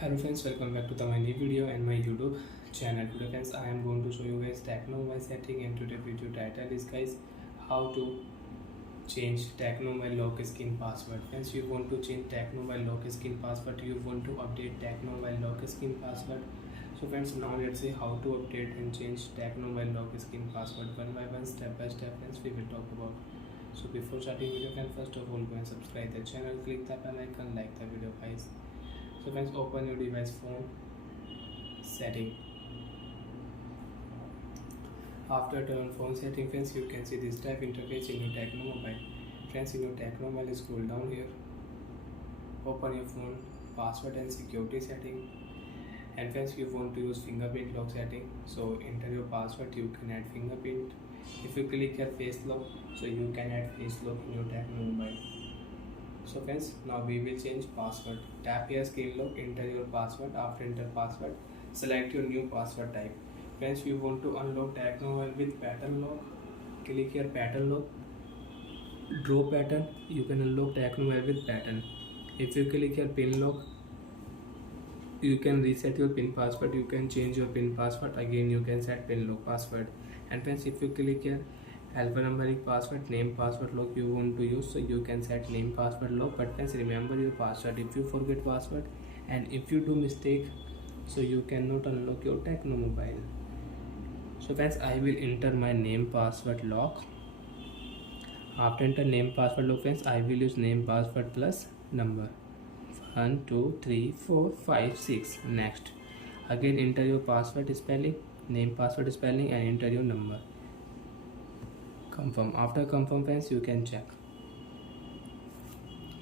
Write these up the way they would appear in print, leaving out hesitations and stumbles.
Hello friends, welcome back to my new video and my YouTube channel. Today friends, I am going to show you guys Tecno mobile setting, and today video title is guys how to change Tecno mobile lock screen password. Friends, you want to change Tecno mobile lock screen password, you want to update Tecno mobile lock screen password. So friends, now let's see how to update and change Tecno mobile lock screen password one by one, step by step. Friends, we will talk about. So before starting video, can first of all go and subscribe the channel, click the bell icon, like the video guys. So friends, open your device phone setting. After turn phone setting, friends, you can see this type interface in your Tecno mobile. Friends, in your Tecno mobile, scroll down here, open your phone password and security setting, and friends, you want to use fingerprint lock setting, so enter your password, you can add fingerprint. If you click here face lock, so you can add face lock in your Tecno mobile. So friends, now we will change password. Tap here screen lock, enter your password. After enter password, select your new password type. Friends, you want to unlock Tecno mobile with pattern lock, click here pattern lock, draw pattern, you can unlock Tecno mobile with pattern. If you click here pin lock, you can reset your pin password, you can change your pin password, again you can set pin lock password. And friends, if you click here alphanumeric password, name password lock you want to use, so you can set name password lock. But friends, remember your password. If you forget password and if you do mistake, so you cannot unlock your Tecno mobile. So friends, I will enter my name password lock. After enter name password lock, friends, I will use name password plus number 1 2 3 4 5 6. Next, again enter your password spelling, name password spelling, and enter your number. Confirm. After confirm, friends, you can check.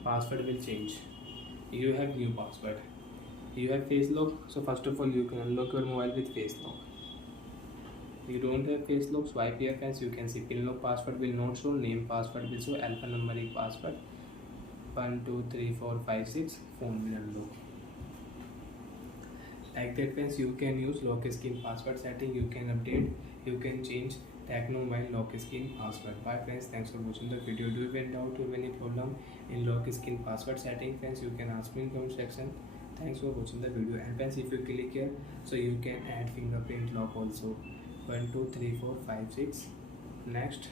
Password will change. You have new password. You have face lock, so first of all you can unlock your mobile with face lock. You don't have face lock, swipe here, friends, you can see pin lock password will not show, name password will show, alphanumeric password 1 2 3 4 5 6, phone will unlock. Like that, friends, you can use lock screen password setting, you can update, you can change Tecno mobile lock screen password. Bye friends, thanks for watching the video. Do you have any doubt or any problem in lock screen password setting, friends, you can ask me in comment section. Thanks for watching the video. And friends, if you click here, so you can add fingerprint lock also. 1 2 3 4 5 6. Next,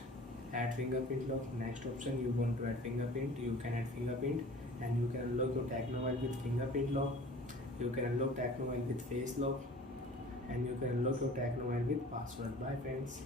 add fingerprint lock. Next option, you want to add fingerprint, you can add fingerprint, and you can unlock your Tecno mobile with fingerprint lock. You can unlock Tecno mobile with face lock, and you can unlock your Tecno mobile with password. Bye friends.